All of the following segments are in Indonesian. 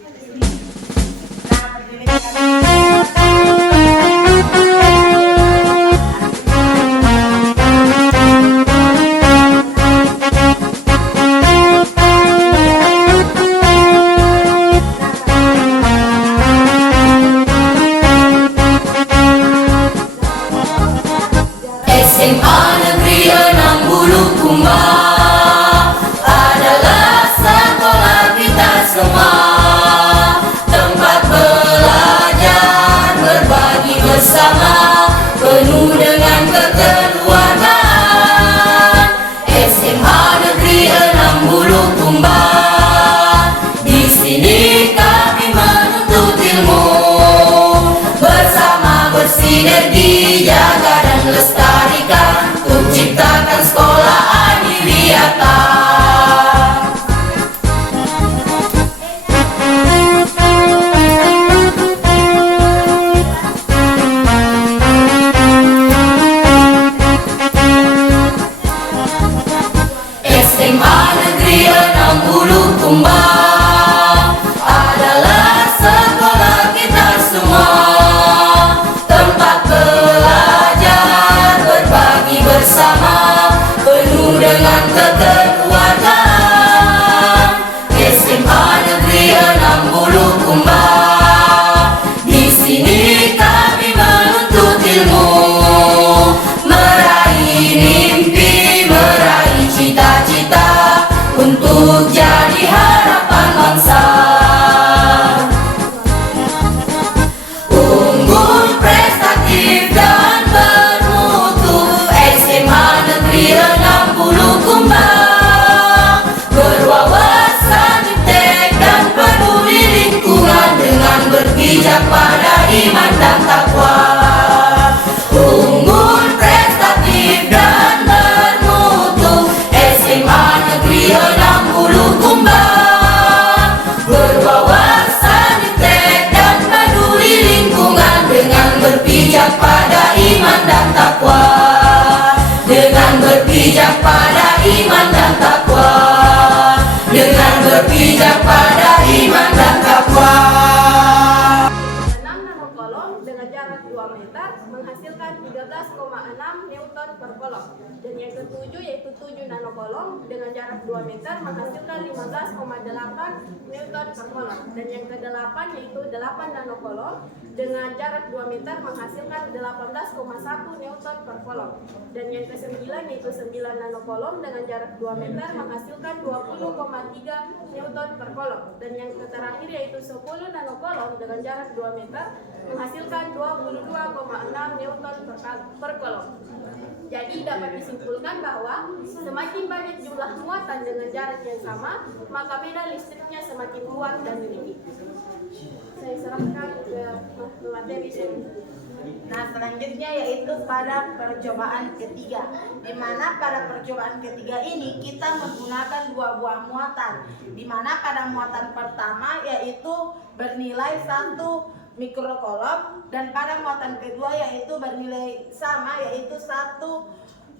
SMA Negeri 6 Bulukumba adalah sekolah kita semua, tempat belajar berbagi bersama, penuh dengan kekeluargaan. SMA Negeri 6 Bulukumba, di sini kami menuntut ilmu, bersama bersinergi jaga dan lestarikan, untuk ciptakan sekolah adiwiyata. SMA Negeri 6 Bulukumba adalah sekolah kita semua, tempat belajar berbagi bersama, penuh dengan kekeluargaan. SMA Negeri 6 Bulukumba, di sini kami menuntut ilmu, meraih mimpi, meraih cita-cita, untuk jadi harapan bangsa. Unggul, prestatif dan bermutu, SMA Negeri 6 Bulukumba, berwawasan iptek dan peduli lingkungan, dengan berpijak pada iman dan takwa. Unggul, prestatif dan bermutu, SMA Negeri 6 Bulukumba, berwawasan iptek dan peduli lingkungan, dengan berpijak pada iman dan takwa, dengan berpijak pada iman dan takwa, dengan berpijak pada iman dan takwa. 6 nanokolom dengan jarak 2 meter menghasilkan 13,6 Newton per kolom. Dan yang ketujuh yaitu 7 nanokolom dengan jarak 2 meter menghasilkan 15,8 Newton per kolom. Dan yang kedelapan yaitu 8 nanokolom dengan jarak 2 meter menghasilkan 18,1 Newton per kolom. Dan yang kesembilan yaitu 9 nanokolom dengan jarak 2 meter menghasilkan 20,3 Newton per kolom. Dan yang terakhir yaitu 10 nanokolom dengan jarak 2 meter menghasilkan 22,6 Newton per kolom. Jadi dapat disimpulkan bahwa semakin banyak jumlah muatan dengan jarak yang sama, maka medan listriknya semakin kuat dan tinggi. Saya serahkan ke materi selanjutnya. Nah, selanjutnya yaitu pada percobaan ketiga, di mana pada percobaan ketiga ini kita menggunakan dua buah muatan, di mana pada muatan pertama yaitu bernilai 1 mikrokolom, dan pada muatan kedua yaitu bernilai sama yaitu 1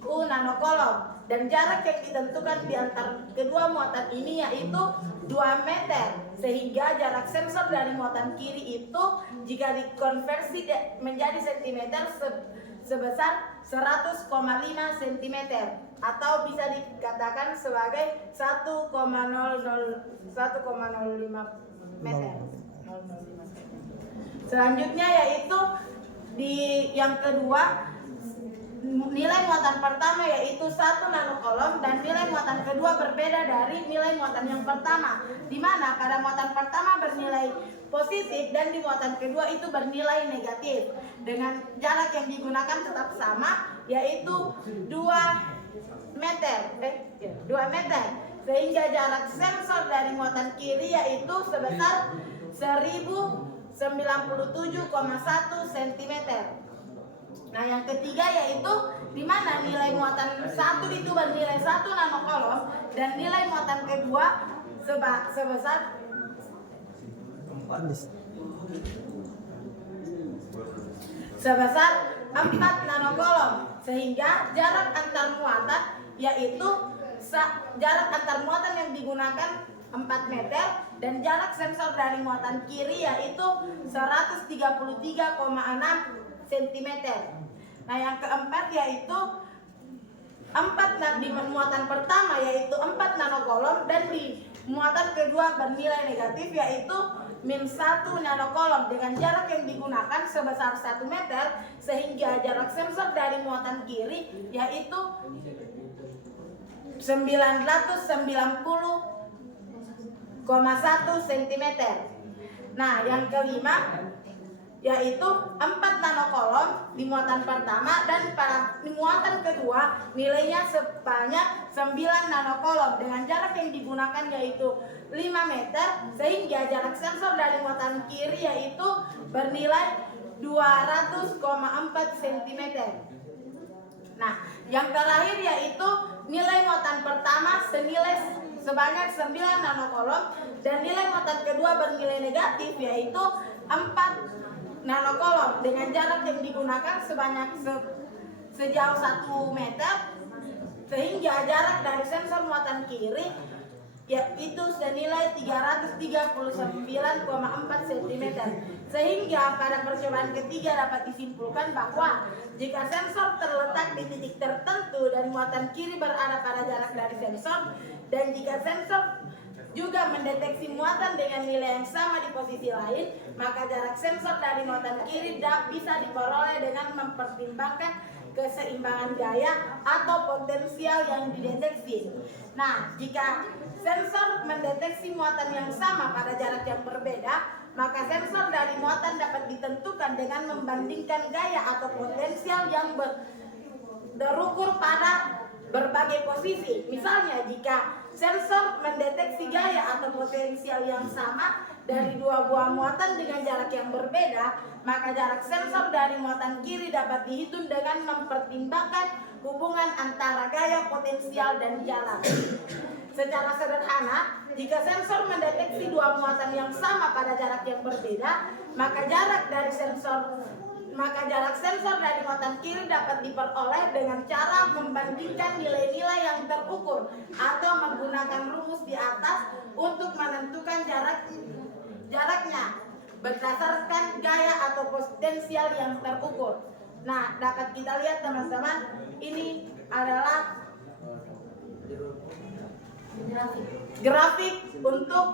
nanokolom. Dan jarak yang ditentukan di antara kedua muatan ini yaitu 2 meter, sehingga jarak sensor dari muatan kiri itu jika dikonversi menjadi sentimeter sebesar 100,5 cm, atau bisa dikatakan sebagai 1,05 meter. Selanjutnya yaitu di yang kedua, nilai muatan pertama yaitu 1 nanokolom, dan nilai muatan kedua berbeda dari nilai muatan yang pertama, di mana pada muatan pertama bernilai positif dan di muatan kedua itu bernilai negatif, dengan jarak yang digunakan tetap sama yaitu 2 meter, sehingga jarak sensor dari muatan kiri yaitu sebesar 1097,1 cm. Nah, yang ketiga yaitu di mana nilai muatan 1 itu bernilai 1 nanokolom dan nilai muatan kedua sebesar 4 nanokolom, sehingga jarak antar muatan yaitu jarak antar muatan yang digunakan 4 meter dan jarak sensor dari muatan kiri yaitu 133,6 cm. Nah, yang keempat yaitu 4 di muatan pertama yaitu 4 nanokolom dan di muatan kedua bernilai negatif yaitu min 1 nanokolom dengan jarak yang digunakan sebesar 1 meter sehingga jarak sensor dari muatan kiri yaitu 990,1 cm. Nah, yang kelima yaitu 4 nanokolom di muatan pertama dan pada muatan kedua nilainya sebanyak 9 nanokolom dengan jarak yang digunakan yaitu 5 meter sehingga jarak sensor dari muatan kiri yaitu bernilai 200,4 cm. Nah, yang terakhir yaitu nilai muatan pertama sebanyak 9 nanokolom dan nilai muatan kedua bernilai negatif yaitu 4 nanokolom dengan jarak yang digunakan sebanyak sejauh 1 meter sehingga jarak dari sensor muatan kiri yaitu senilai 339,4 cm. Sehingga pada percobaan ketiga dapat disimpulkan bahwa jika sensor terletak di titik tertentu dan muatan kiri berada pada jarak dari sensor dan jika sensor juga mendeteksi muatan dengan nilai yang sama di posisi lain, maka jarak sensor dari muatan kiri bisa diperoleh dengan mempertimbangkan keseimbangan gaya atau potensial yang dideteksi. Nah, jika sensor mendeteksi muatan yang sama pada jarak yang berbeda, maka sensor dari muatan dapat ditentukan dengan membandingkan gaya atau potensial yang terukur pada berbagai posisi. Misalnya, jika sensor mendeteksi gaya atau potensial yang sama dari dua buah muatan dengan jarak yang berbeda, maka jarak sensor dari muatan kiri dapat dihitung dengan mempertimbangkan hubungan antara gaya, potensial, dan jarak. Secara sederhana, jika sensor mendeteksi dua muatan yang sama pada jarak yang berbeda, maka jarak sensor dari muatan kiri dapat diperoleh dengan cara membandingkan nilai-nilai yang terukur atau menggunakan rumus di atas untuk menentukan jaraknya berdasarkan gaya atau potensial yang terukur. Nah, dapat kita lihat teman-teman, ini adalah grafik untuk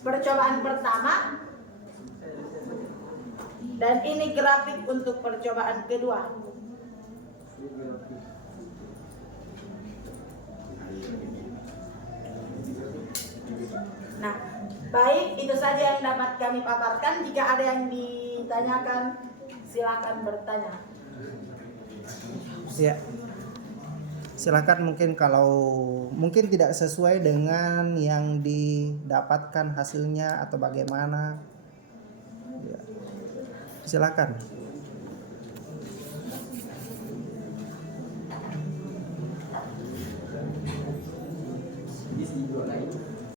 percobaan pertama dan ini grafik untuk percobaan kedua. Nah, baik, itu saja yang dapat kami paparkan. Jika ada yang ditanyakan, silakan bertanya. Ya, silakan. Mungkin tidak sesuai dengan yang didapatkan hasilnya atau bagaimana. Ya. Silakan.